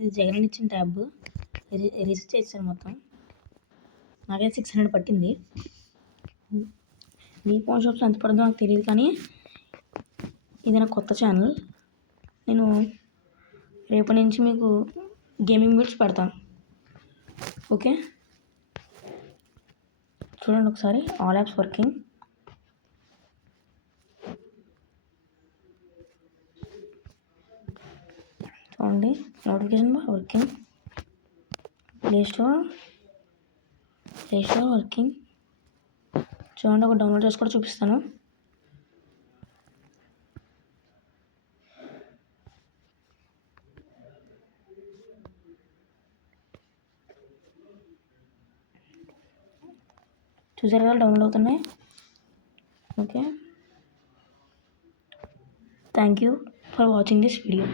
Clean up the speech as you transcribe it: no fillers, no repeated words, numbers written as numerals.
ఇది జగన్ ఇచ్చిన tab register చేశాను మొత్తం. నాకైతే 600 పట్టింది. మీ ఫోన్ షాప్స్లో ఎంత పడుతుందో నాకు తెలియదు, కానీ ఇది నా కొత్త ఛానల్. నేను రేపటి నుంచి మీకు గేమింగ్ వీడియోస్ పెడతాను. ఓకే, చూడండి ఒకసారి. All apps working. చూడండి, notification working. Play store working. చూడండి, ఒక డౌన్లోడ్ చేసి కూడా చూపిస్తాను. చూసారు కదా, డౌన్లోడ్ అవుతున్నాయి. Okay, thank you for watching this video.